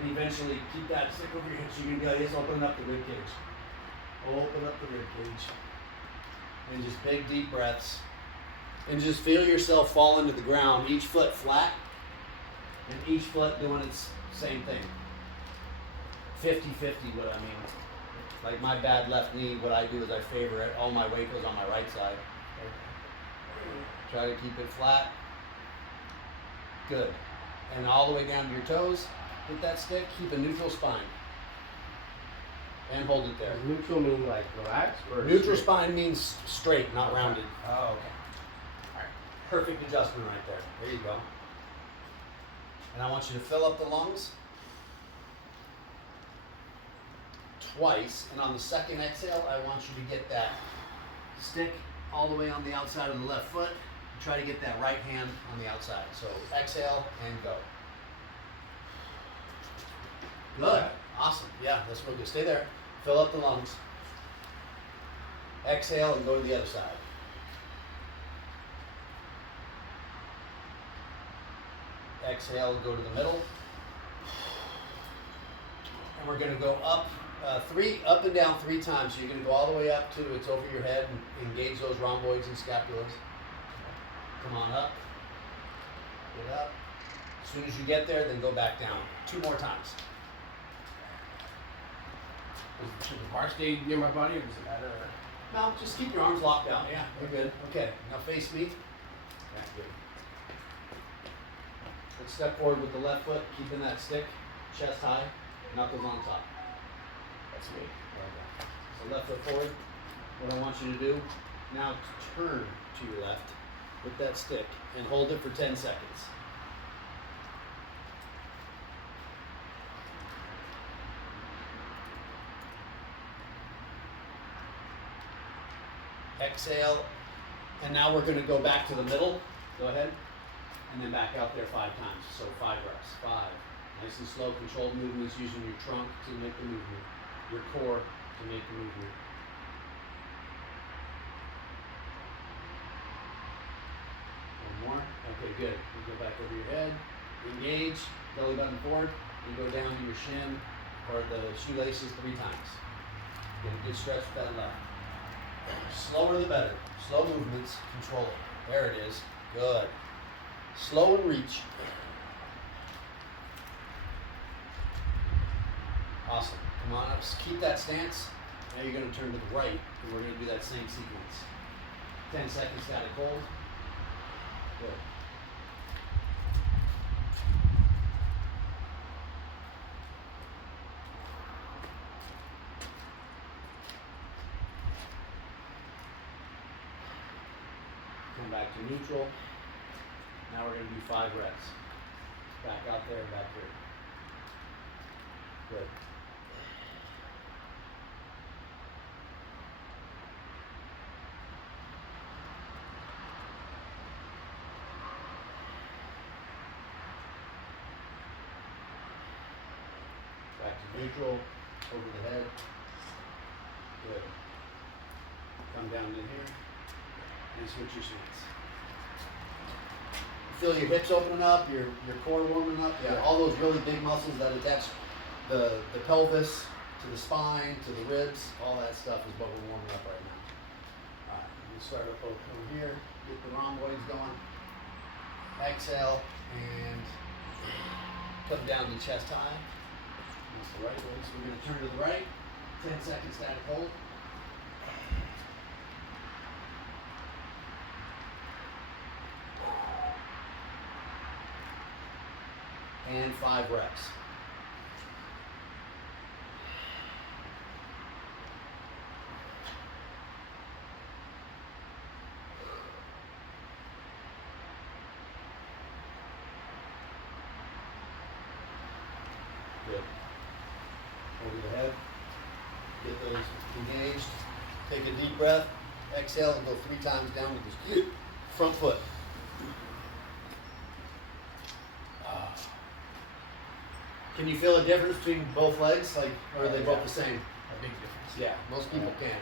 And eventually keep that stick over your hips. You're gonna be like this, open up the rib cage. Open up the rib cage. And just big deep breaths. And just feel yourself fall into the ground, each foot flat, and each foot doing its same thing. 50-50 what I mean. Like my bad left knee, what I do is I favor it. All my weight goes on my right side. Try to keep it flat. Good. And all the way down to your toes. With that stick, keep a neutral spine. And hold it there. Does neutral mean like relaxed or Neutral straight? spine means straight, not rounded. Oh, okay. Perfect adjustment right there. There you go. And I want you to fill up the lungs twice. And on the second exhale, I want you to get that stick all the way on the outside of the left foot. Try to get that right hand on the outside. So exhale and go. Good. Awesome. Yeah, that's real good. Stay there. Fill up the lungs. Exhale and go to the other side. Exhale and go to the middle. And we're going to go up and down 3 times. So you're going to go all the way up to it's over your head and engage those rhomboids and scapulas. Come on up. Get up. As soon as you get there, then go back down. 2 more times. Should the bar stay near my body or does it matter? No, just keep your arms locked down. Yeah, you're good. Okay, now face me. Yeah, good. Let's step forward with the left foot, keeping that stick chest high, knuckles on top. That's me. Okay. So left foot forward. What I want you to do now, turn to your left with that stick and hold it for 10 seconds. Exhale, and now we're going to go back to the middle. Go ahead, and then back out there 5 times. So 5 reps. 5. Nice and slow, controlled movements using your trunk to make the movement, your core to make the movement. One more. Okay, good. You go back over your head, engage, belly button forward. You go down to your shin or the shoelaces 3 times. Get a good stretch with that left. Slower the better. Slow movements, control it. There it is. Good. Slow and reach. Awesome. Come on up. Just keep that stance. Now you're going to turn to the right, and we're going to do that same sequence. 10 seconds static hold. Good. Come back to neutral. Now we're going to do 5 reps. Back out there, back here. Good. Back to neutral, over the head. Good. Come down in here and switch your seats. Feel your hips opening up, your core warming up, Yeah. all those really big muscles that attach the pelvis to the spine, to the ribs, all that stuff is what we're warming up right now. Alright, you start up over here, get the rhomboids going. Exhale and come down to chest high. That's the right way. So we're going to turn to the right. 10 seconds static hold. And 5 reps. Good. Over the head. Get those engaged. Take a deep breath. Exhale and go 3 times down with this front foot. Can you feel a difference between both legs? Like, or are they both the same? A big difference. Yeah, most people can.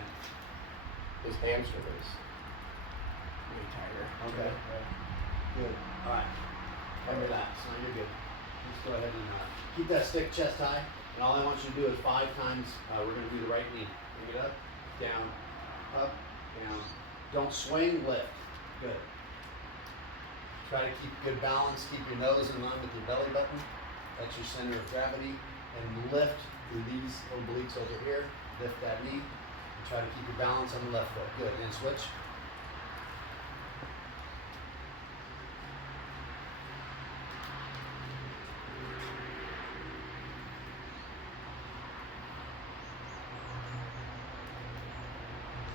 His hamstring is way tighter. Okay. Good. All right. Remember that. So you're good. let's go ahead and keep that stick chest high. And all I want you to do is 5 times, we're going to do the right knee. Bring it up, down, up, down. Don't swing, lift. Good. Try to keep good balance. Keep your nose in line with your belly button. That's your center of gravity. And lift through these obliques over here. Lift that knee. And try to keep your balance on the left foot. Good. And switch.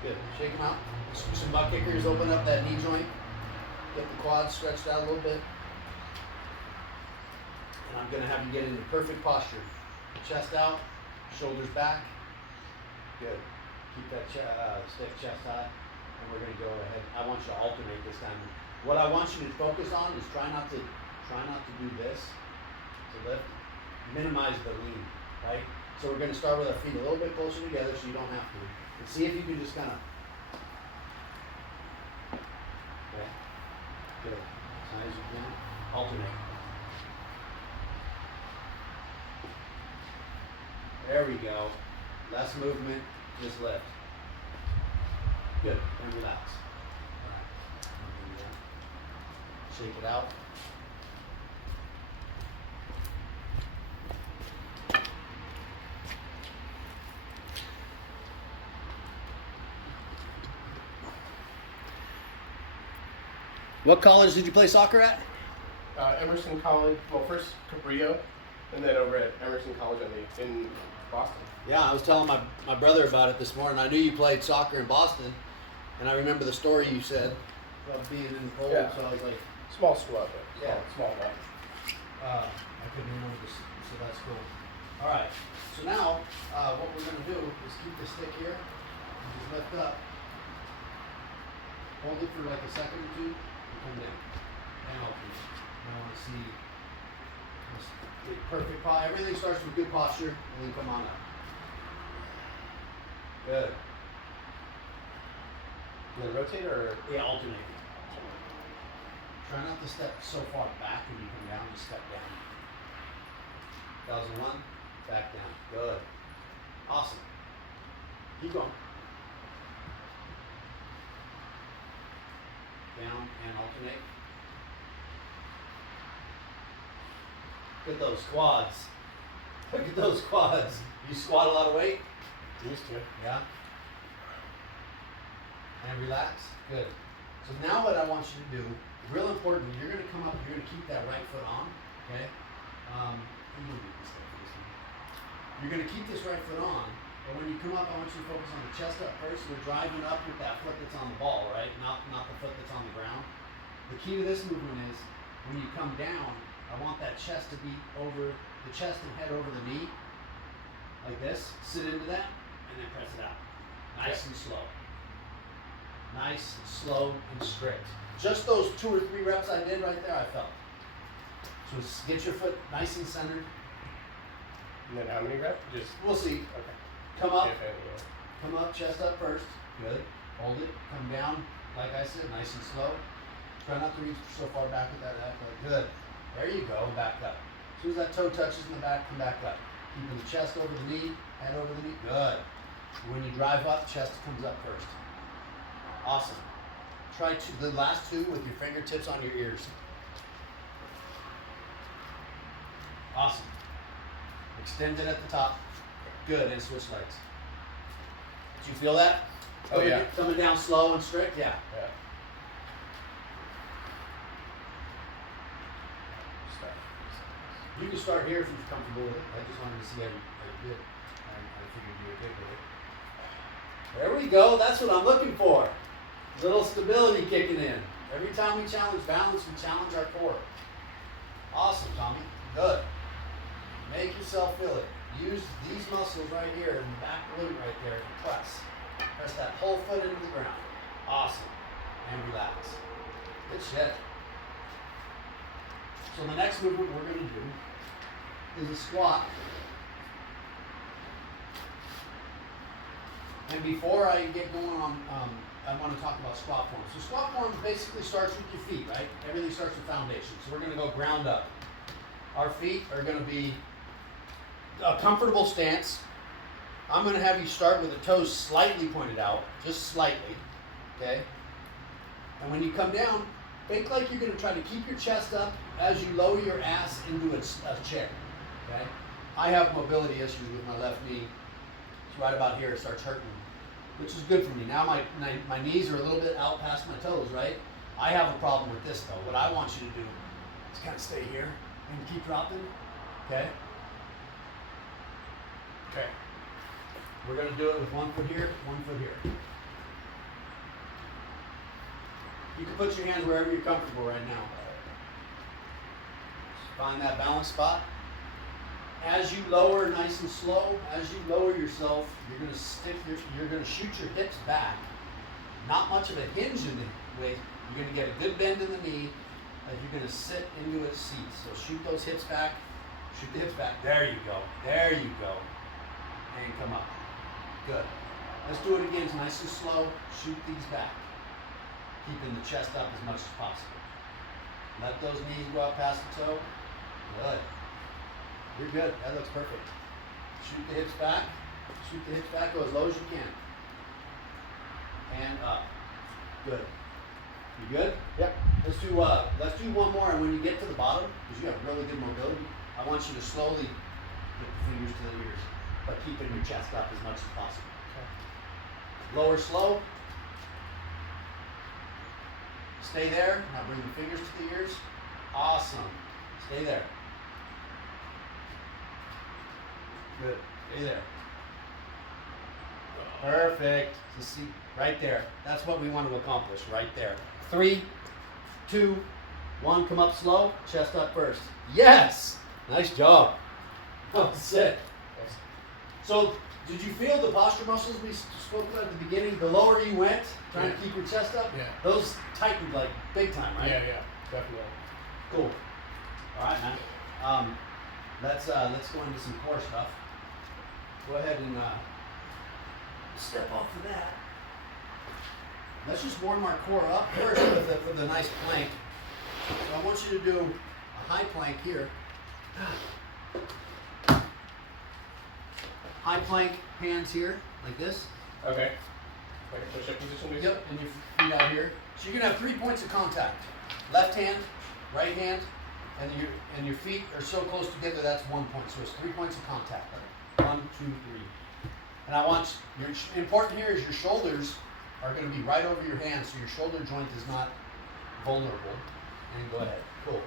Good. Shake them out. Screw some butt kickers. Open up that knee joint. Get the quads stretched out a little bit. And I'm going to have you get into perfect posture. Chest out, shoulders back. Good. Keep that stick chest high. And we're going to go ahead. I want you to alternate this time. What I want you to focus on is try not to do this to lift. Minimize the lean, right? So we're going to start with our feet a little bit closer together so you don't have to. And see if you can just kind of. Okay. Good. As high as you can. Alternate. There we go. Less movement, just lift. Good. And relax. Alright. Shake it out. What college did you play soccer at? Emerson College. Well, first Cabrillo, and then over at Emerson College in Boston. Yeah, I was telling my brother about it this morning. I knew you played soccer in Boston, and I remember the story you said about being in the cold. Yeah. So I was like, Small school out there. Yeah. Small one. I couldn't remember this, so that's cool. All right, so now what we're going to do is keep the stick here and just lift up. Hold it for like a second or two and come down. And open. I want to see this perfect posture. Everything starts with good posture and then come on up. Good. You gonna rotate or? Yeah, alternate. Try not to step so far back when you come down, just step down. 1001, back down. Good. Awesome. Keep going. Down and alternate. Look at those quads. Look at those quads. You squat a lot of weight? Used to. Yeah. And relax. Good. So now what I want you to do, real important, you're going to come up, you're going to keep that right foot on, okay? You're going to keep this right foot on, but when you come up, I want you to focus on the chest up first. We're driving up with that foot that's on the ball, right? Not the foot that's on the ground. The key to this movement is when you come down, I want that chest to be over, the chest and head over the knee, like this. Sit into that, and then press it out. Nice and slow. Nice, slow, and strict. Just those 2 or 3 reps I did right there, I felt. So get your foot nice and centered. And then how many reps? Just. We'll see. Okay. Come up, If any, yeah. come up, chest up first. Good. Hold it. Come down, like I said, nice and slow. Try not to reach so far back with that act. Good. There you go. Back up. As soon as that toe touches in the back, come back up. Keeping the chest over the knee, head over the knee. Good. When you drive up, chest comes up first. Awesome. Try the last 2 with your fingertips on your ears. Awesome. Extend it at the top. Good, and switch legs. Did you feel that? Oh, yeah. Coming down slow and strict? Yeah. Yeah. Start. You can start here if you're comfortable with it. I just wanted to see how you did. I figured you were okay with it. There we go. That's what I'm looking for. Little stability kicking in. Every time we challenge balance, we challenge our core. Awesome, Tommy. Good. Make yourself feel it. Use these muscles right here in the back glute right there to press. Press that whole foot into the ground. Awesome. And relax. Good shit. So the next movement we're going to do is a squat. And before I get going on, I want to talk about squat form. So squat form basically starts with your feet, right? Everything starts with foundation. So we're going to go ground up. Our feet are going to be a comfortable stance. I'm going to have you start with the toes slightly pointed out, just slightly, okay? And when you come down, think like you're going to try to keep your chest up as you lower your ass into a chair, okay? I have mobility issues with my left knee. It's right about here, it starts hurting, which is good for me. Now my knees are a little bit out past my toes, right? I have a problem with this though. What I want you to do is kind of stay here and keep dropping, okay? Okay. We're going to do it with 1 foot here, 1 foot here. You can put your hands wherever you're comfortable right now. Just find that balance spot. As you lower nice and slow, as you lower yourself, you're going to you're going to shoot your hips back. Not much of a hinge in the way. You're going to get a good bend in the knee as you're going to sit into a seat. So shoot those hips back. Shoot the hips back. There you go. There you go. And come up. Good. Let's do it again. It's nice and slow. Shoot these back. Keeping the chest up as much as possible. Let those knees go out past the toe. Good. You're good. That looks perfect. Shoot the hips back. Shoot the hips back. Go as low as you can. And up. Good. You good? Yep. Let's do one more, and when you get to the bottom, because you have really good mobility, I want you to slowly get the fingers to the ears, but keeping your chest up as much as possible. Okay. Lower slow. Stay there. Now bring the fingers to the ears. Awesome. Stay there. Good. Stay there. Perfect. So see, right there. That's what we want to accomplish, right there. 3, 2, 1. Come up slow. Chest up first. Yes. Nice job. Well said. So, did you feel the posture muscles we spoke about at the beginning? The lower you went, trying to keep your chest up, those tightened like big time, right? Yeah, definitely. Cool. All right, man. Let's go into some core stuff. Go ahead and step off of that. Let's just warm our core up first with a nice plank. So I want you to do a high plank here. High plank, hands here, like this. Okay. Like a push-up position, maybe? Yep, and your feet out here. So you're gonna have 3 points of contact. Left hand, right hand, and your feet are so close together that's 1 point. So it's 3 points of contact. 1, 2, 3. And I want important here is your shoulders are going to be right over your hands, so your shoulder joint is not vulnerable. And go ahead. Cool.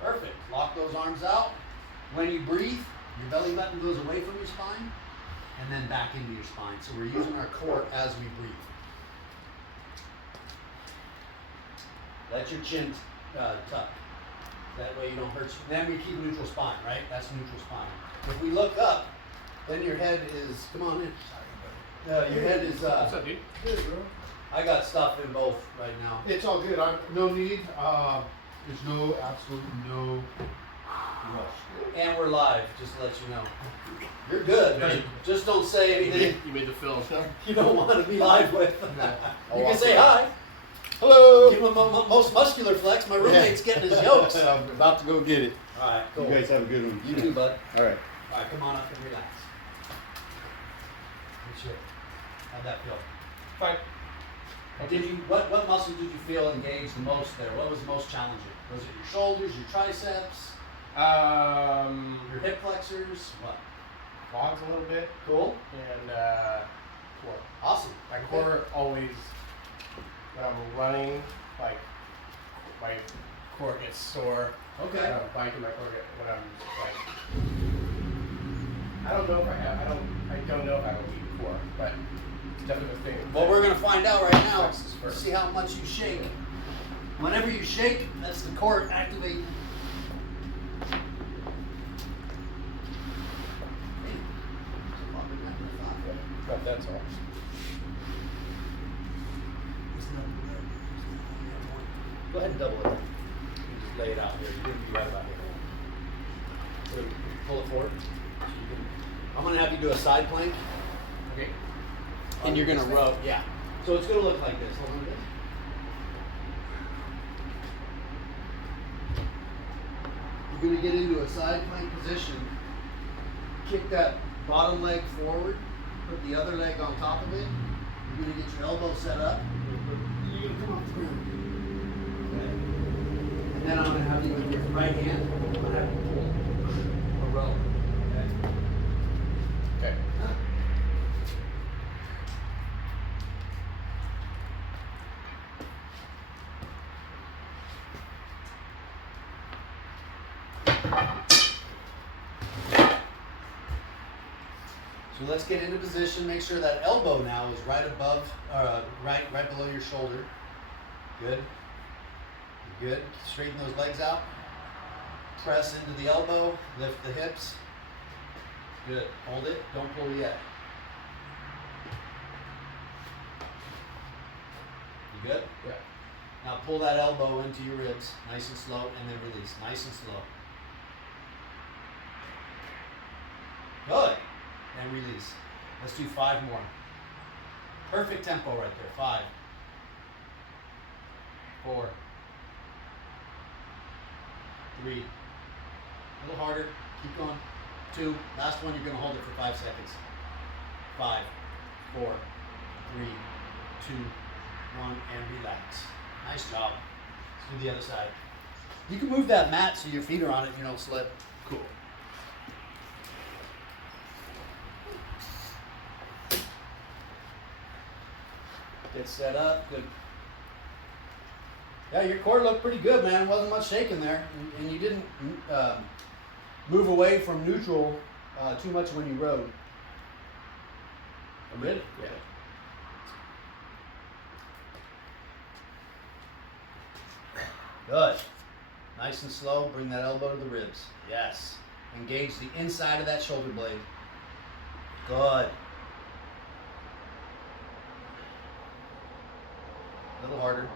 Perfect. Lock those arms out. When you breathe, your belly button goes away from your spine and then back into your spine. So we're using our core as we breathe. Let your chin tuck. That way you don't hurt you. Then we keep neutral spine, right? That's neutral spine. If we look up, then your head is, come on in. Your head is, What's up, dude? Good, bro. I got stuff in both right now. It's all good. No need. There's absolutely no rush. And we're live, just to let you know. You're good, man. Just don't say anything You made the film. you don't want to be live with. No. You can say hi. Hello. Give him a most muscular flex. My roommate's getting his yokes. I'm about to go get it. All right, cool. You guys have a good one. You too, bud. All right. All right, come on up and relax. Sure. How'd that feel? Fine. What muscle did you feel engaged the most there? What was the most challenging? Was it your shoulders, your triceps, your hip flexors? What? Quads a little bit, Cool. and core. Awesome. My core always, when I'm running, like my core gets sore. Okay. When I'm biking, my core when I'm like, I don't know if I have a weak core, but it's definitely a thing. Well, we're gonna find out right now. Flexes first. See how much you shake. Whenever you shake, that's the core activating. But that's all. Go ahead and double it. You just lay it out here. You didn't be right about here. So pull it forward. So you can, I'm gonna have you do a side plank, Okay. and you're gonna row. Yeah. So it's gonna look like this. Hold on a minute. You You're gonna get into a side plank position. Kick that bottom leg forward. Put the other leg on top of it. You're gonna get your elbow set up. And you're gonna come off the ground. Okay. And then I'm gonna have you with your right hand. I'm gonna have you pull a row. Okay. Okay. So let's get into position. Make sure that elbow now is right above, right below your shoulder. Good. Good. Straighten those legs out. Press into the elbow. Lift the hips. Good. Hold it. Don't pull yet. You good? Yeah. Now pull that elbow into your ribs, nice and slow, and then release, nice and slow. Good. And release. Let's do 5 more. Perfect tempo right there. 5, 4, 3. A little harder. Keep going. 2. Last one, you're going to hold it for 5 seconds. 5, 4, 3, 2, 1, and relax. Nice job. Let's do the other side. You can move that mat so your feet are on it and you don't slip. Cool. Get set up. Good. Yeah, your core looked pretty good, man. Wasn't much shaking there, and you didn't move away from neutral too much when you rode. Good. Yeah. Good. Nice and slow. Bring that elbow to the ribs. Yes. Engage the inside of that shoulder blade. Good. A little harder.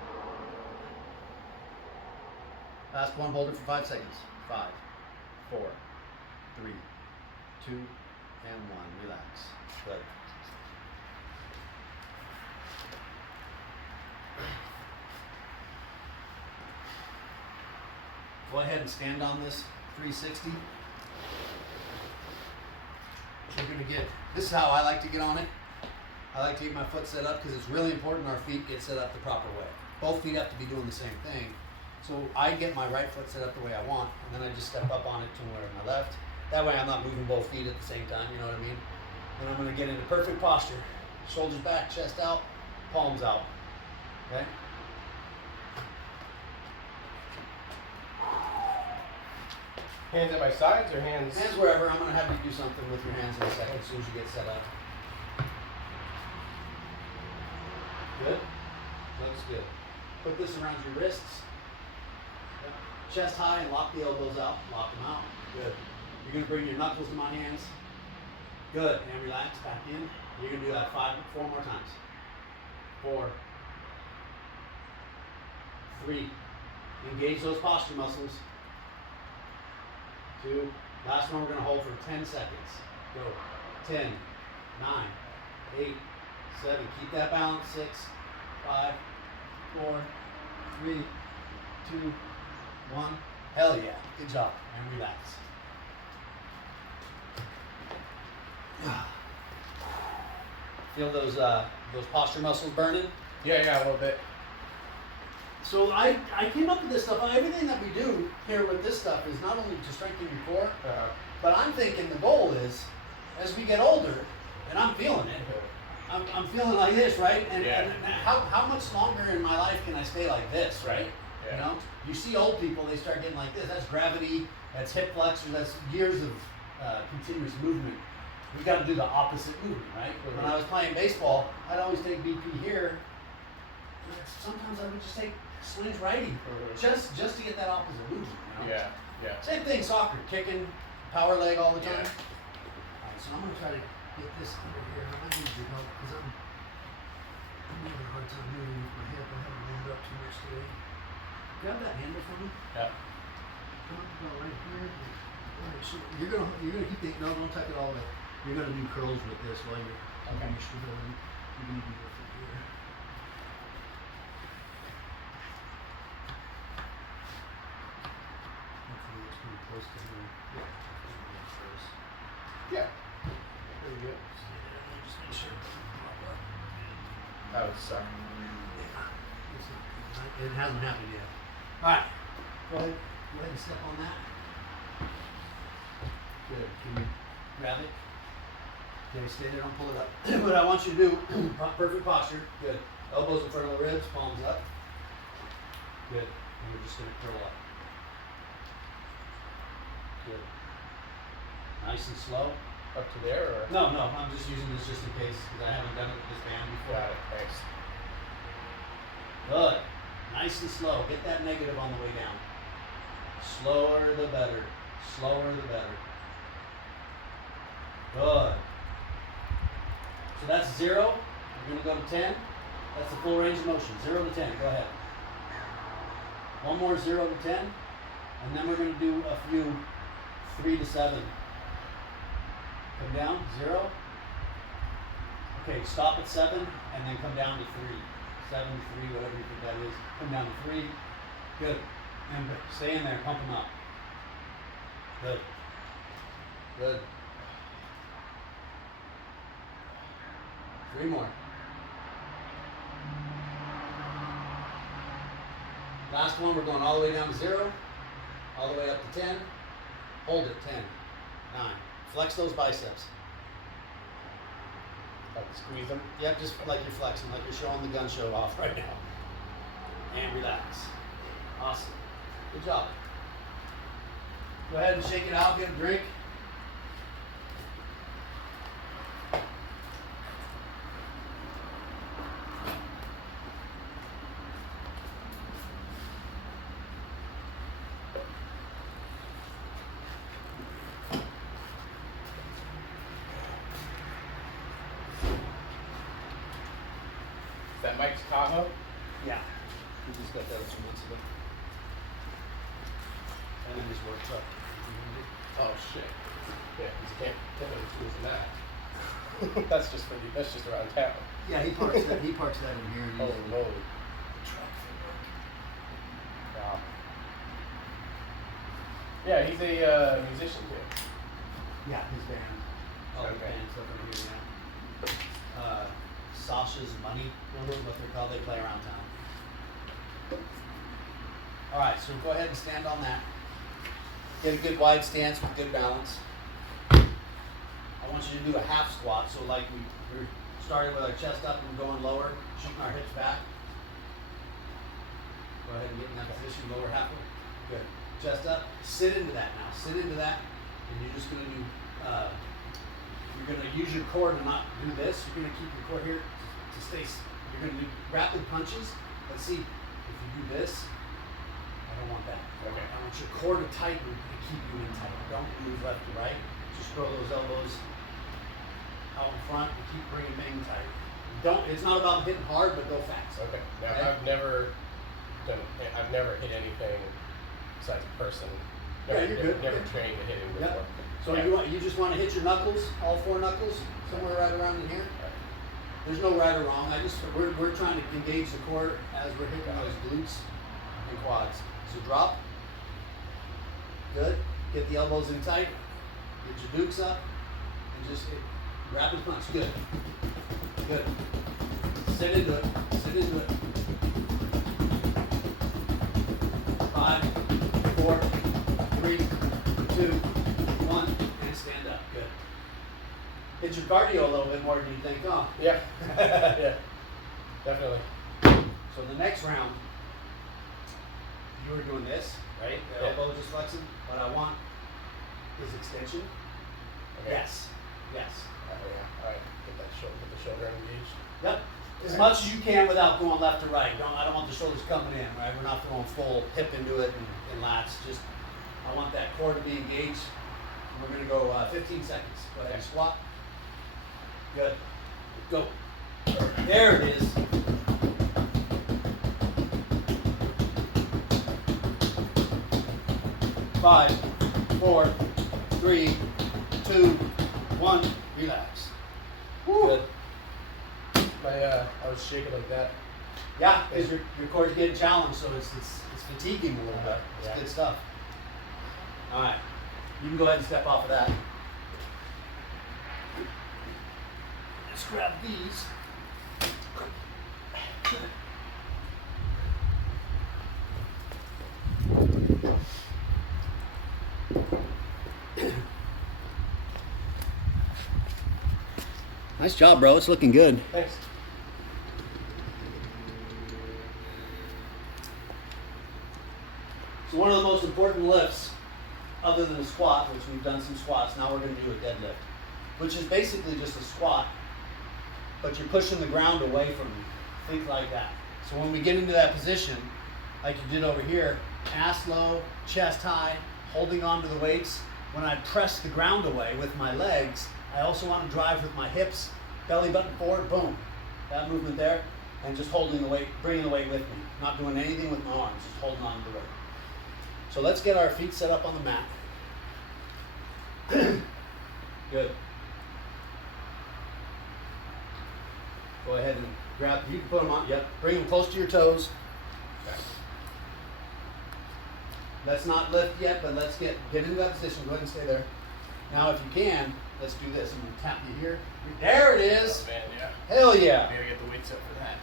Last one, hold it for 5 seconds. 5, 4, 3, 2, and 1. Relax. Good. Go ahead and stand on this 360. We're gonna get, this is how I like to get on it. I like to get my foot set up because it's really important our feet get set up the proper way. Both feet have to be doing the same thing. So I get my right foot set up the way I want, and then I just step up on it to where my left. That way I'm not moving both feet at the same time, you know what I mean? Then I'm gonna get into perfect posture. Shoulders back, chest out, palms out. Okay? Hands at my sides or hands? Hands wherever. I'm gonna have you do something with your hands in a second as soon as you get set up. Good? Looks good. Put this around your wrists. Yep. Chest high and lock the elbows out. Lock them out. Good. You're going to bring your knuckles to my hands. Good. And relax. Back in. You're going to do that 4 more times. 4, 3. Engage those posture muscles. 2. Last one we're going to hold for 10 seconds. Go. 10, 9, 8, 7. Keep that balance. 6, 5, 4, 3, 2, 1. Hell yeah. Good job. And relax. Feel those posture muscles burning? Yeah, a little bit. So I came up with this stuff. Everything that we do here with this stuff is not only to strengthen your core, but I'm thinking the goal is, as we get older, and I'm feeling it, I'm feeling like this, right? And how much longer in my life can I stay like this, right? Yeah. You know, you see old people, they start getting like this. That's gravity, that's hip flexor, that's years of continuous movement. We got to do the opposite movement, right? Mm-hmm. When I was playing baseball, I'd always take BP here. Sometimes I would just take slings righty, just to get that opposite movement. You know? Yeah. Same thing, soccer, kicking, power leg all the time. Yeah. All right, so I'm gonna try to get this under here. I might need your help because I'm having a hard time moving with my hip. I haven't warmed up too much today. Grab that handle for me. Yeah. Come on, go right here. All right, so you're gonna keep the don't tuck it all the way. You're gonna do curls with this while you're keeping your stability. You're gonna do this right here. Hopefully it's pretty close Yeah. Pretty good. Just make sure. That would suck. It hasn't happened yet. Alright. Go ahead and step on that. Good. Can you grab it? Okay, stay there, don't pull it up. What I want you to do, perfect posture. Good. Elbows in front of the ribs, palms up. Good. And we're just gonna curl up. Good. Nice and slow. Up to there or? No, I'm just using this just in case because I haven't done it with this band before. Got it. Thanks. Good. Nice and slow. Get that negative on the way down. Slower the better. Slower the better. Good. So that's 0. We're going to go to 10. That's the full range of motion. 0 to 10. Go ahead. One more 0 to 10. And then we're going to do a few 3 to 7. Come down. 0. Okay, stop at 7 and then come down to 3. 7, 3, whatever you think that is. Come down to 3. Good. And stay in there. Pump them up. Good. Good. 3 more. Last one, we're going all the way down to 0. All the way up to 10. Hold it. 10. 9. Flex those biceps. Like squeeze them. Yep, just like you're flexing, like you're showing the gun show off right now. And relax. Awesome. Good job. Go ahead and shake it out, get a drink. Is that Mike's Tahoe? Yeah. We just got that a few months ago. And then this work truck. Oh shit. Yeah, because you can't let him using that. That's just for you. That's just around town. Yeah, he parks that. He parks that in here. And Holy moly. truck for work. Wow. Yeah, he's a musician too. Yeah, his band. All the Okay. band stuff over here now. Sasha's Money. Is what they're called. They play around town. All right, so go ahead and stand on that. Get a good wide stance with good balance. I want you to do a half squat. So like we're starting with our chest up and going lower, shooting our hips back. Go ahead and get in that position, lower halfway. Good. Chest up. Sit into that now. Sit into that, and you're just going to do. You're going to use your core to not do this. You're going to keep your core here to stay. You're going to do rapid punches. Let's see if you do this. I don't want that. Okay. I want your core to tighten and keep you in tight. Don't move left to right. Just throw those elbows out in front and keep bringing them in tight. Don't. It's not about hitting hard, but go fast. Okay. Now Okay. I've never hit anything besides a person. Yeah, you're good. Never trained to hitting before. Yep. So Yeah. you just want to hit your knuckles, all 4 knuckles, somewhere right around in here. Alright. There's no right or wrong. We're trying to engage the core as we're hitting those glutes and quads. So drop. Good. Get the elbows in tight. Get your dukes up, and just hit rapid punch. Good. Good. Sit into it. Sit into it. 5, 4, 3, 2, 1, and stand up. Good. Hit your cardio a little bit more than you think, huh? Yeah. Yeah. Definitely. So the next round, you were doing this, right? The Yeah. elbow just flexing. What I want is extension. Okay. Yes. Yes. Yeah. All right. Get the shoulder engaged. Yep. As Right. much as you can without going left to right. I don't want the shoulders coming in, right? We're not throwing full hip into it and lats. Just, I want that core to be engaged. We're going to go 15 seconds. Go ahead and squat. Good. Go. There it is. Five, 4, 3, 2, 1. Relax. Good. I was shaking like that. Yeah, because your core's getting challenged, so it's fatiguing a little bit. It's Yeah. good stuff. All right, you can go ahead and step off of that. let's grab these. Nice job, bro. It's looking good. Thanks. So one of the most important lifts, other than the squat, which we've done some squats, now we're going to do a deadlift, which is basically just a squat, but you're pushing the ground away from you. Think like that. So when we get into that position, like you did over here, ass low, chest high, holding on to the weights. When I press the ground away with my legs, I also want to drive with my hips, belly button forward, boom. That movement there, and just holding the weight, bringing the weight with me. Not doing anything with my arms, just holding on to the weight. So let's get our feet set up on the mat. Good. Go ahead and grab, you can put them on, yep. Bring them close to your toes. Okay. Let's not lift yet, but let's get into that position. Go ahead and stay there. Now, if you can, let's do this. I'm going to tap you here. There it is. Oh, man, yeah. Hell yeah. Maybe get the weights up for that.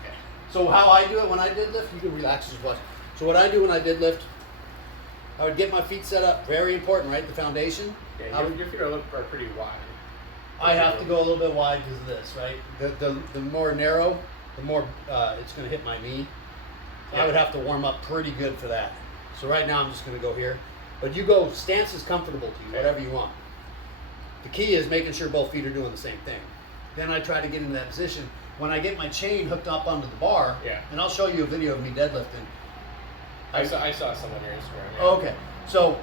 Okay. So how I do it when I deadlift, you can relax just watch. So what I do when I deadlift, I would get my feet set up. Very important, right? The foundation. Yeah, your feet are pretty wide. I have to go a little bit wide because of this, right? The more narrow, the more it's going to hit my knee. So I would have to warm up pretty good for that. So right now I'm just going to go here. But you go, stance is comfortable to you, whatever you want. The key is making sure both feet are doing the same thing. Then I try to get into that position. When I get my chain hooked up onto the bar, and I'll show you a video of me deadlifting. I saw some on your Instagram. Yeah. Okay, so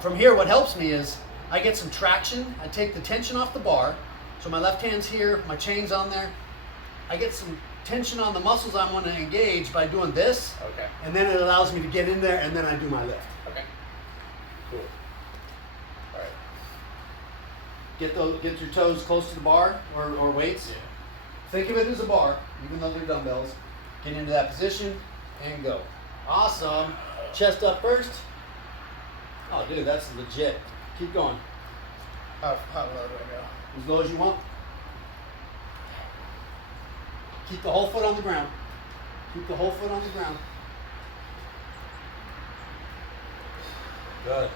from here what helps me is I get some traction. I take the tension off the bar. So my left hand's here, my chain's on there. I get some tension on the muscles I want to engage by doing this. Okay. And then it allows me to get in there and then I do my lift. Okay. Cool. All right. Get your toes close to the bar or weights. Yeah. Think of it as a bar, even though they're dumbbells. Get into that position and go. Awesome. Chest up first. Oh, dude, that's legit. Keep going. How low do I go? As low as you want. Keep the whole foot on the ground. Keep the whole foot on the ground. Good.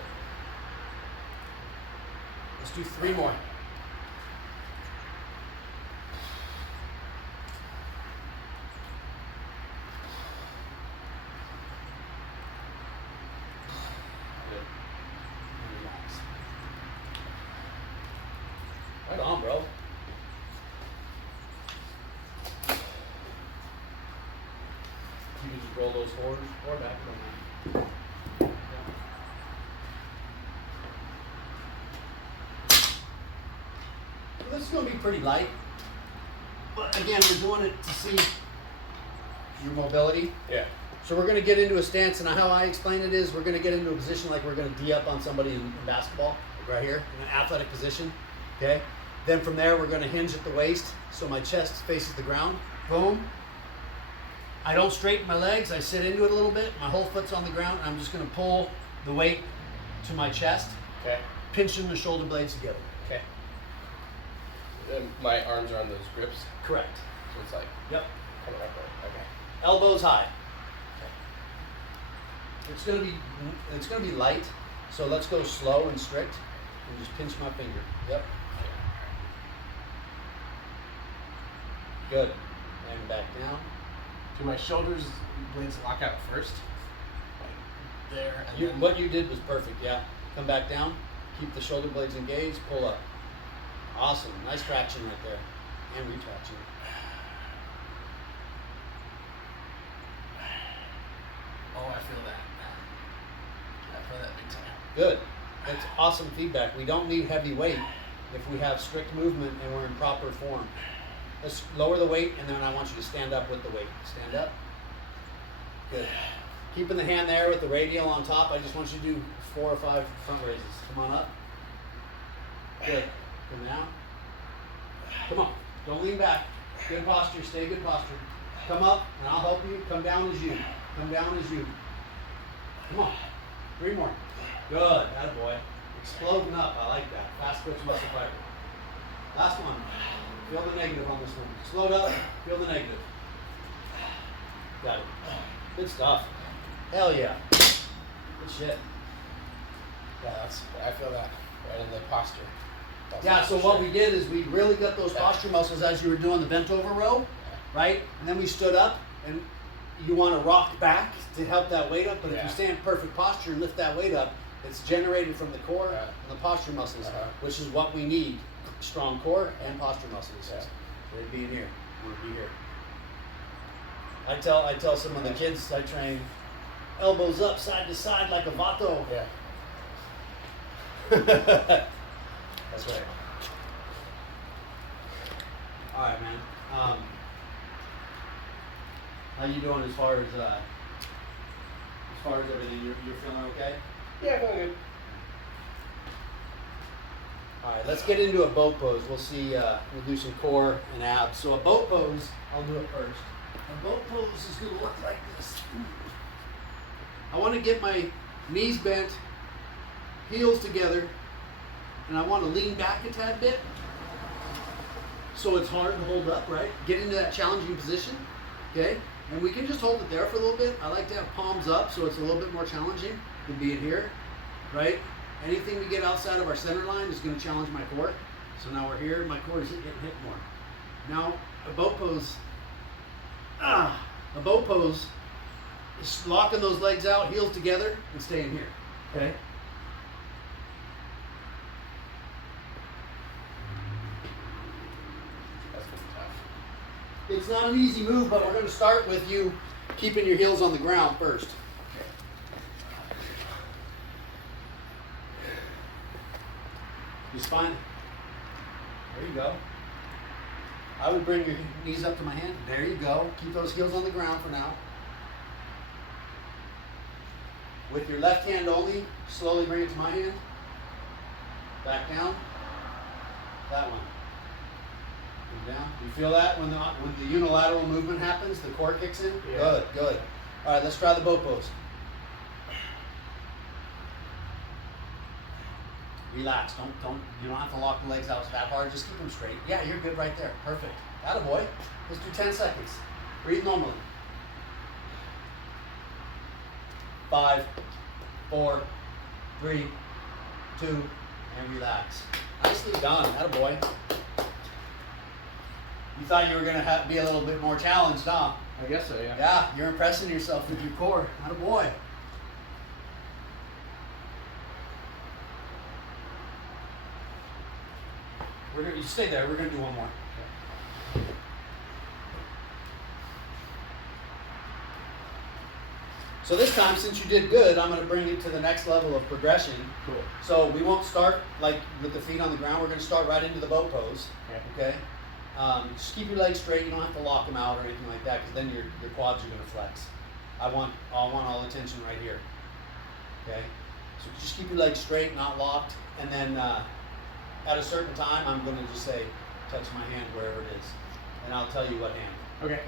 Let's do 3 more. Good. And relax. Right on, bro. You can just roll those forward or back. Well, this is going to be pretty light. But again, we're doing it to see your mobility. Yeah. So we're going to get into a stance, and how I explain it is we're going to get into a position like we're going to D up on somebody in basketball, right here, in an athletic position. Okay? Then from there, we're going to hinge at the waist, so my chest faces the ground. Boom. I don't straighten my legs. I sit into it a little bit. My whole foot's on the ground. I'm just going to pull the weight to my chest, Okay. pinching the shoulder blades together. Okay. And my arms are on those grips, Correct. so it's like Yep. kind of like that. Okay. Elbows high. It's gonna be light. So let's go slow and strict, and just pinch my finger. Yep. Good. And back down. Do my shoulders blades lock out first? Like there. And then What you did was perfect. Yeah. Come back down. Keep the shoulder blades engaged. Pull up. Awesome. Nice traction right there, and retraction. Oh, I feel that. I feel that big time. Good. That's awesome feedback. We don't need heavy weight if we have strict movement and we're in proper form. Let's lower the weight, and then I want you to stand up with the weight. Stand up. Good. Keeping the hand there with the radial on top. I just want you to do 4 or 5 front raises. Come on up. Good. Come down. Come on. Don't lean back. Good posture. Stay good posture. Come up, and I'll help you. Come down as you. Come down as you. Come on. 3 more. Good. Attaboy. Exploding up. I like that. Fast twitch muscle fiber. Last one. Feel the negative on this one. Slow it up. Feel the negative. Got it. Good stuff. Hell yeah. Good shit. Yeah, I feel that right in the posture. That's Yeah, so for what sure. we did is we really got those posture muscles as you were doing the bent over row, right? And then we stood up, and you want to rock back to help that weight up, but if Yeah. you stay in perfect posture and lift that weight up, it's generated from the core Yeah. and the posture muscles, Uh-huh. which is what we need. Strong core and posture muscles. Yeah. So they'd be in here. I want to be here. I tell some of the kids I train, elbows up side to side like a vato. Yeah. That's right. All right, man. How you doing as far as everything? You're feeling okay? Yeah, feeling good. All right, let's get into a boat pose. We'll see. We'll do some core and abs. So a boat pose, I'll do it first. A boat pose is going to look like this. I want to get my knees bent, heels together, and I want to lean back a tad bit. So it's hard to hold up, right? Get into that challenging position, okay? And we can just hold it there for a little bit. I like to have palms up so it's a little bit more challenging than being here, right? Anything we get outside of our center line is going to challenge my core. So now we're here, my core is getting hit more. Now, a boat pose, is locking those legs out, heels together, and staying here, okay? That's gonna be tough. It's not an easy move, but we're going to start with you keeping your heels on the ground first. Your spine. There you go. I would bring your knees up to my hand. There you go. Keep those heels on the ground for now. With your left hand only, slowly bring it to my hand. Back down. That one. Come down. You feel that when the unilateral movement happens, the core kicks in? Yeah. Good, good. All right, let's try the boat pose. Relax. You don't have to lock the legs out that hard. Just keep them straight. Yeah, you're good right there. Perfect. Attaboy. Let's do 10 seconds. Breathe normally. 5, 4, 3, 2, and relax. Nicely done. Attaboy. You thought you were going to be a little bit more challenged, huh? I guess so, yeah. Yeah, you're impressing yourself with your core. Attaboy. You stay there. We're going to do one more. So this time, since you did good, I'm going to bring it to the next level of progression. Cool. So we won't start like with the feet on the ground. We're going to start right into the boat pose. Okay. Just keep your legs straight. You don't have to lock them out or anything like that, because then your quads are going to flex. I want all the tension right here. Okay. So just keep your legs straight, not locked, and then at a certain time, I'm going to just say, touch my hand wherever it is, and I'll tell you what hand. Okay.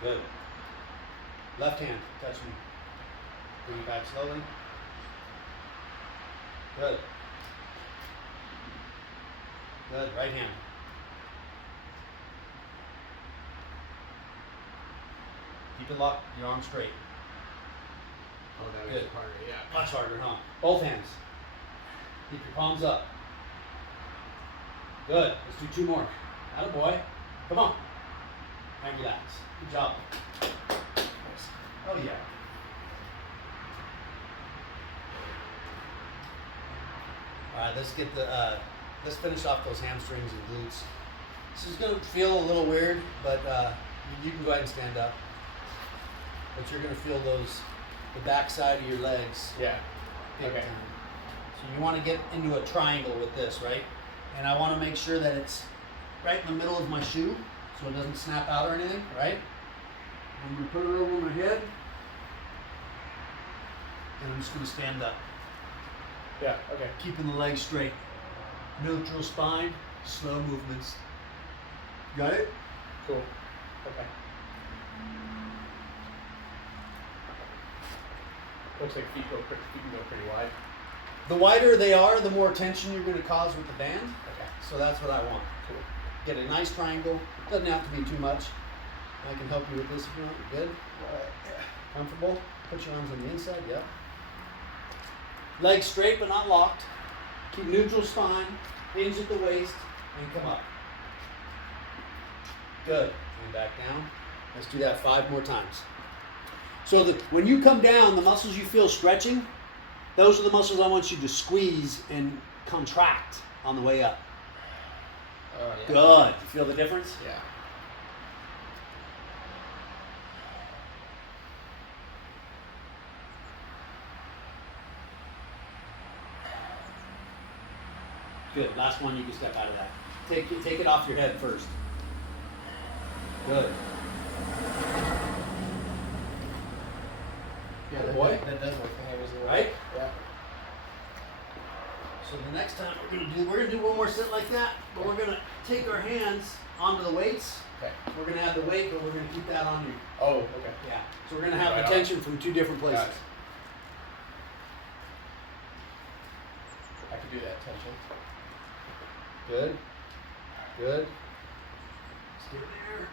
Good. Left hand, touch me. Bring it back slowly. Good. Good. Right hand. Keep it locked, your arms straight. Oh, that Good. makes it harder, yeah. Much harder, huh? Both hands. Keep your palms up. Good. Let's do 2 more. Attaboy. Come on. And relax. Good job. Oh yeah. Alright, let's finish off those hamstrings and glutes. This is gonna feel a little weird, but you can go ahead and stand up. But you're gonna feel the back side of your legs Yeah. big Okay. time. So you want to get into a triangle with this, right? And I want to make sure that it's right in the middle of my shoe, so it doesn't snap out or anything, right? I'm going to put it over my head, and I'm just going to stand up, Yeah, okay. keeping the legs straight. Neutral spine, slow movements. Got it? Cool. Okay. Looks like feet can go pretty wide. The wider they are, the more tension you're going to cause with the band. Okay. So that's what I want. Cool. Get a nice triangle. Doesn't have to be too much. I can help you with this if you want. Good. Comfortable. Put your arms on the inside. Yep. Legs straight but not locked. Keep neutral spine. Hinge at the waist and come up. Good. And back down. Let's do that 5 more times. So that when you come down, the muscles you feel stretching, those are the muscles I want you to squeeze and contract on the way up. Yeah. Good. You feel the difference? Yeah. Good. Last one, you can step out of that. Take it off your head first. Good. Yeah, Good boy. That does work. The hammers are Right? Yeah. So the next time we're gonna do one more sit like that, but we're gonna take our hands onto the weights. Okay. We're gonna have the weight, but we're gonna keep that on you. Oh, okay. Yeah. So we're gonna have Right the on. tension from 2 different places. Got it. I could do that tension. Good. Good. Stay there.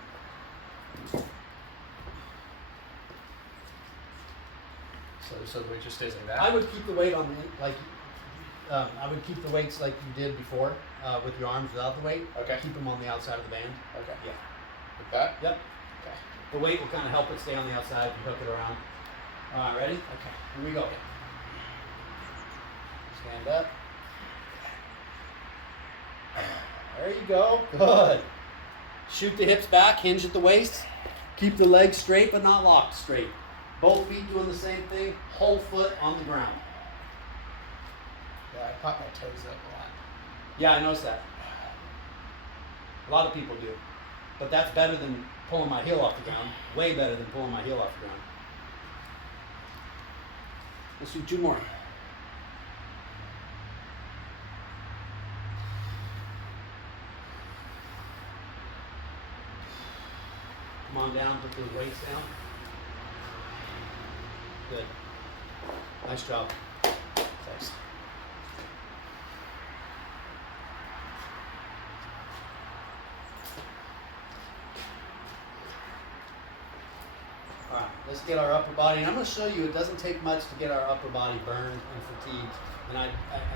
So the weight just stays like that. I would keep the weight on the I would keep the weights like you did before with your arms without the weight. Okay. Keep them on the outside of the band. Okay. Yeah. Like that. Yep. Okay. The weight will kind of help it stay on the outside. You hook it around. All right, ready? Okay. Here we go. Stand up. There you go. Good. Shoot the hips back, hinge at the waist. Keep the legs straight but not locked straight. Both feet doing the same thing. Whole foot on the ground. Yeah, I pop my toes up a lot. Yeah, I noticed that. A lot of people do. But that's better than pulling my heel off the ground. Way better than pulling my heel off the ground. Let's do 2 more. Come on down, put those weights down. Good. Nice job. Thanks. Alright, let's get our upper body. And I'm going to show you it doesn't take much to get our upper body burned and fatigued. And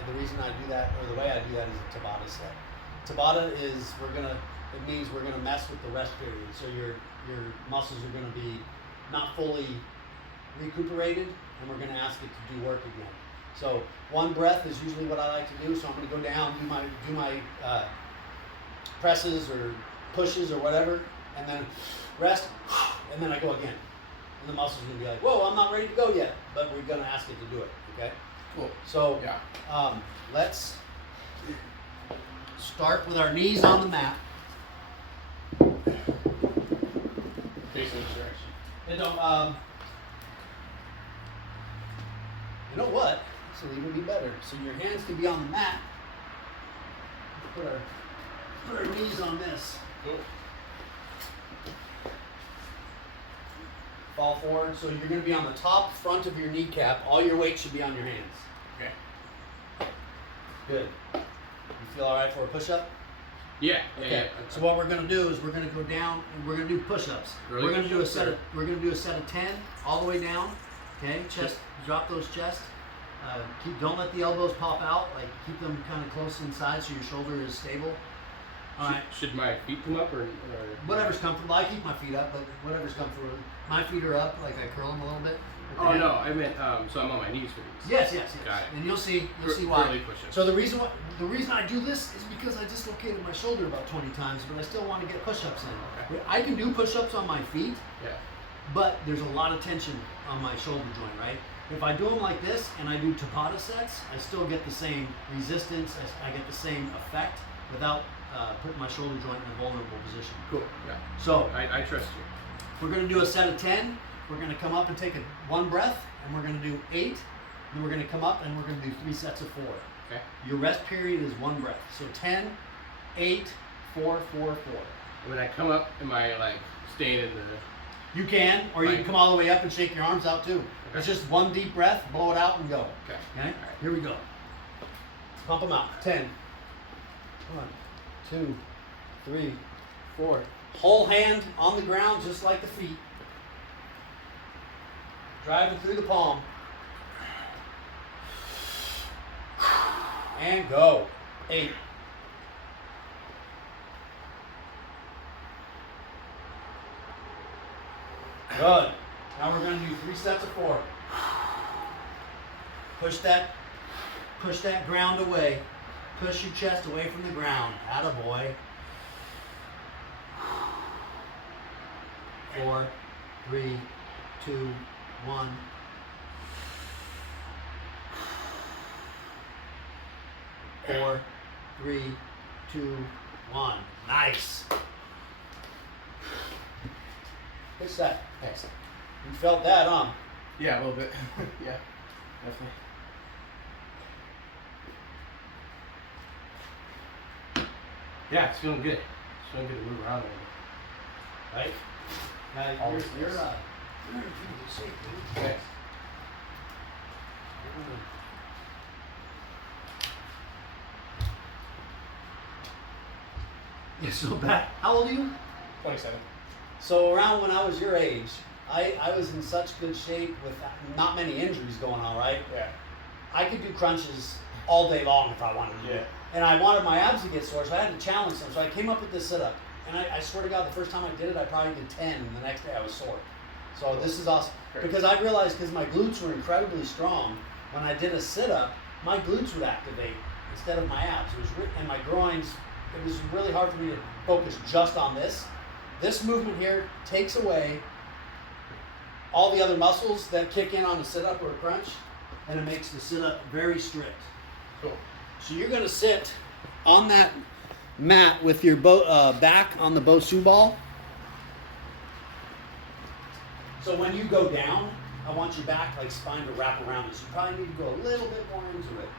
the reason I do that, or the way I do that, is a Tabata set. Tabata is, it means we're going to mess with the rest period. So your muscles are going to be not fully recuperated, and we're going to ask it to do work again. So 1 breath is usually what I like to do. So I'm going to go down, do my presses or pushes or whatever, and then rest, and then I go again. And the muscle's going to be like, whoa, I'm not ready to go yet, but we're going to ask it to do it, okay? Cool. So Yeah. let's start with our knees on the mat. Facing each direction. And, you know what? This will even be better. So your hands can be on the mat. Put our knees on this. Cool. Fall forward. So you're going to be on the top front of your kneecap. All your weight should be on your hands. Okay. Good. You feel all right for a push-up? Yeah. Okay. Yeah. So what we're going to do is we're going to go down and we're going to do push-ups. Really We're going to do a push-ups, set of or- we're going to do a set of 10 all the way down. Okay? Chest, drop those chest. Don't let the elbows pop out. Like keep them kind of close inside so your shoulder is stable. All right. Should my feet come up or? Whatever's comfortable. I keep my feet up, but whatever's comfortable. My feet are up, like I curl them a little bit. Oh no, I meant so I'm on my knees for these. Yes. Got it. And you'll see why. Early push-ups. So the reason I do this is because I dislocated my shoulder about 20 times, but I still want to get push-ups in. Okay. I can do push-ups on my feet, Yeah. but there's a lot of tension on my shoulder joint, right? If I do them like this and I do Tabata sets, I still get the same resistance, I get the same effect without putting my shoulder joint in a vulnerable position. Cool. Yeah. So I trust you. we're going to do a set of 10. We're going to come up and take 1 breath, and we're going to do 8. Then we're going to come up and we're going to do 3 sets of 4. Okay. Your rest period is 1 breath. So 10, 8, 4, 4, 4. When I come up, am I like staying in the You can, or you can come all the way up and shake your arms out too. It's just one deep breath, blow it out and go. Okay. Okay? Alright. Here we go. Pump them out. 10. 1, 2, 3, 4. Whole hand on the ground just like the feet. Driving through the palm. And go. 8. Good. Now we're going to do 3 sets of 4. Push that ground away. Push your chest away from the ground. Attaboy. 4, 3, 2, 1. Four, 3, 2, 1. Nice. Good set. Thanks. You felt that, huh? Yeah, a little bit. Yeah, definitely. Yeah, it's feeling good. It's feeling good to move around a little bit. Right? Now, Always you're is. in pretty good shape, dude. Thanks. Yeah, so back. How old are you? 27. So around when I was your age, I was in such good shape with not many injuries going on, right? Yeah. I could do crunches all day long if I wanted to. Yeah. And I wanted my abs to get sore, so I had to challenge them. So I came up with this sit-up. And I swear to God, the first time I did it, I probably did 10, and the next day I was sore. So this is awesome. Great. Because I realized, because my glutes were incredibly strong, when I did a sit-up, my glutes would activate instead of my abs. It was and my groins, it was really hard for me to focus just on this. This movement here takes away all the other muscles that kick in on a sit-up or a crunch, and it makes the sit-up very strict. Cool. So you're going to sit on that mat with your back on the Bosu ball. So when you go down, I want your back like spine to wrap around it. So you probably need to go a little bit more into it.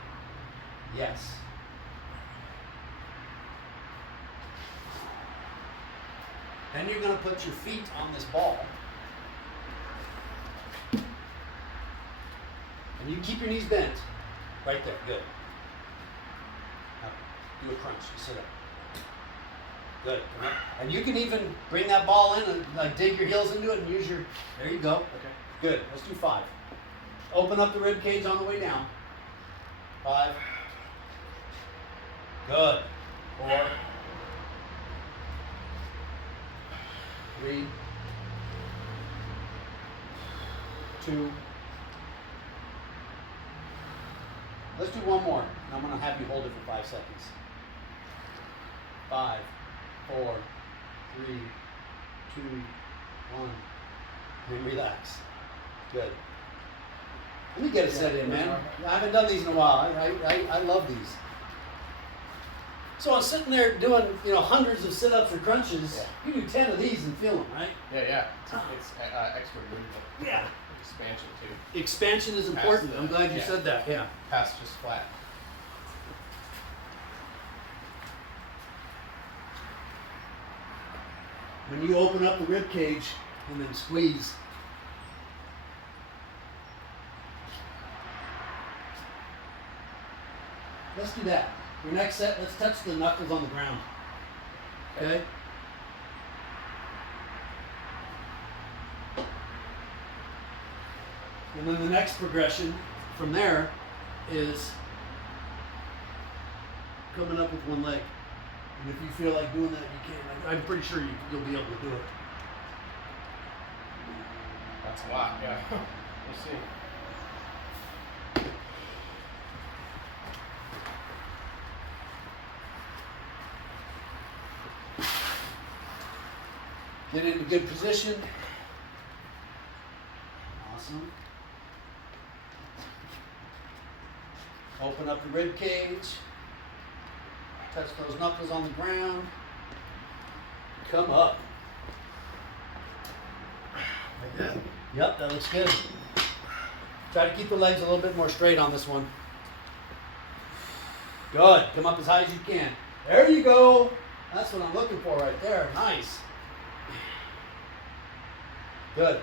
Yes. Then you're going to put your feet on this ball. And you keep your knees bent. Right there. Good. Now, do a crunch. Sit up. Good. Come up. And you can even bring that ball in and like dig your heels into it and use your. There you go. Okay. Good. Let's do 5. Open up the rib cage on the way down. 5. Good. 4. 3. 2. Let's do one more. And I'm going to have you hold it for 5 seconds. 5, 4, 3, 2, 1. And relax. Good. Let me get a set in, man. I haven't done these in a while. I love these. So I'm sitting there doing, hundreds of sit-ups or crunches. Yeah. You do 10 of these and feel them, right? Yeah. It's extra movement. Yeah. Expansion too. Expansion is important. I'm glad you said that. Yeah. Past just flat. When you open up the rib cage and then squeeze. Let's do that. Your next set, let's touch the knuckles on the ground. Okay? And then the next progression from there is coming up with one leg. And if you feel like doing that, you can. I'm pretty sure you'll be able to do it. That's a lot, yeah. We'll see. Get into good position. Awesome. Open up the rib cage. Touch those knuckles on the ground. Come up. Like that. Yep, that looks good. Try to keep the legs a little bit more straight on this one. Good. Come up as high as you can. There you go. That's what I'm looking for right there. Nice. Good.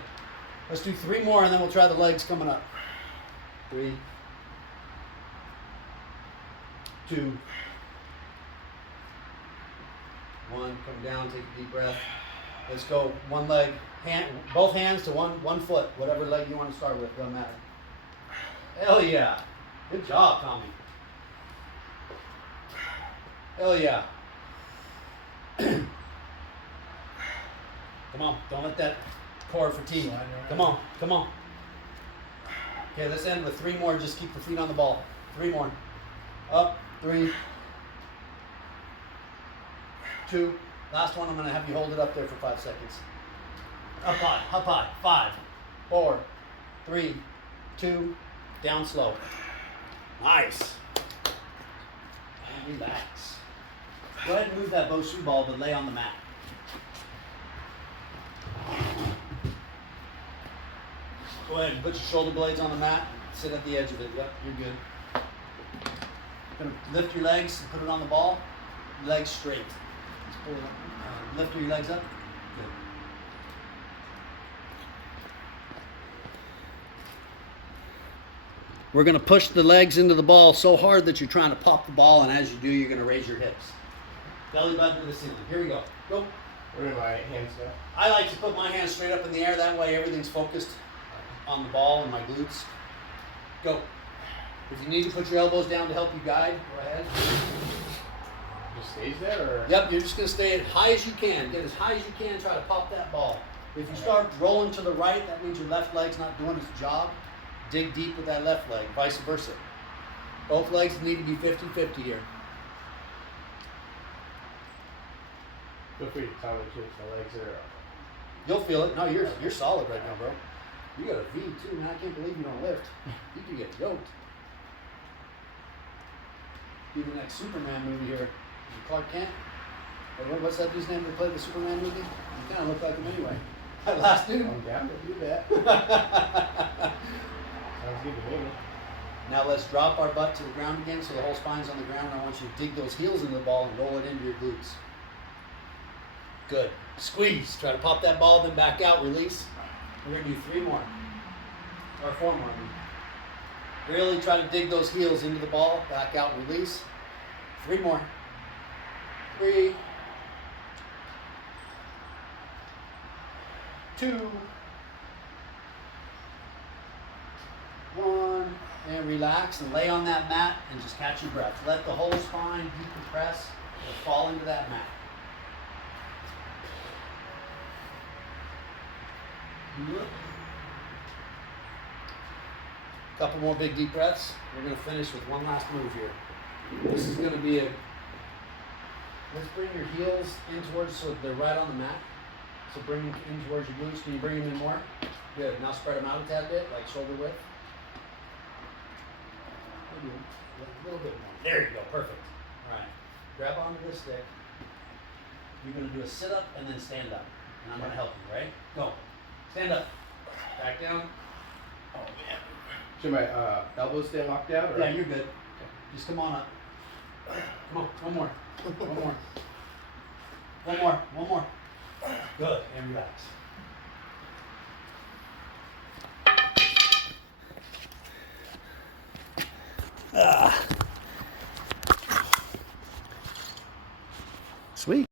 Let's do 3 more and then we'll try the legs coming up. 3, 2, 1. Come down, take a deep breath. Let's go. One leg, both hands to one foot. Whatever leg you want to start with, doesn't matter. Hell yeah. Good job, Tommy. Hell yeah. Come on, don't let that core fatigue. Come on, come on. Okay, let's end with 3 more. Just keep the feet on the ball. 3 more. Up, 3, 2. Last one, I'm going to have you hold it up there for 5 seconds. Up high. 5, 4, 3, 2, down slow. Nice. And relax. Go ahead and move that Bosu ball, but lay on the mat. Go ahead and put your shoulder blades on the mat. Sit at the edge of it. Yep, you're good. Gonna lift your legs and put it on the ball. Legs straight. Just pull it up. Lift your legs up. Good. We're going to push the legs into the ball so hard that you're trying to pop the ball, and as you do, you're going to raise your hips. Belly button to the ceiling. Here we go. Go. Where do my hands go? I like to put my hands straight up in the air. That way everything's focused on the ball and my glutes. Go. If you need to put your elbows down to help you guide, go ahead. Just stays there, or? Yep, you're just going to stay as high as you can. Get as high as you can. Try to pop that ball. If you start rolling to the right, that means your left leg's not doing its job. Dig deep with that left leg, vice versa. Both legs need to be 50-50 here. Feel free to tell me too if the legs are up. You'll feel it. No, you're solid right now, bro. You got a V too, man. I can't believe you don't lift. You could get yoked. Be the next Superman movie here. Is it Clark Kent? Or what's that dude's name that played the Superman movie? You kind of look like him anyway. That last dude. I'm down to do that. Sounds good to me. Now let's drop our butt to the ground again so the whole spine's on the ground. I want you to dig those heels into the ball and roll it into your glutes. Good. Squeeze. Try to pop that ball, then back out, release. We're going to do 3 more. Or 4 more. Really try to dig those heels into the ball, back out, release. 3 more. 3, 2, 1, and relax and lay on that mat and just catch your breath. Let the whole spine decompress and fall into that mat. Couple more big deep breaths. We're going to finish with one last move here. This is going to be let's bring your heels in towards so they're right on the mat. So bring them in towards your glutes. Can you bring them in more? Good. Now spread them out a tad bit, like shoulder width. Maybe a little bit more. There you go. Perfect. All right. Grab onto this stick. You're going to do a sit up and then stand up. And I'm going to help you, right? Go. Stand up. Back down. Oh, man. Should my elbows stay locked down? Or? Yeah, you're good. Just come on up. Come on. One more. One more. One more. One more. Good. And relax. Sweet.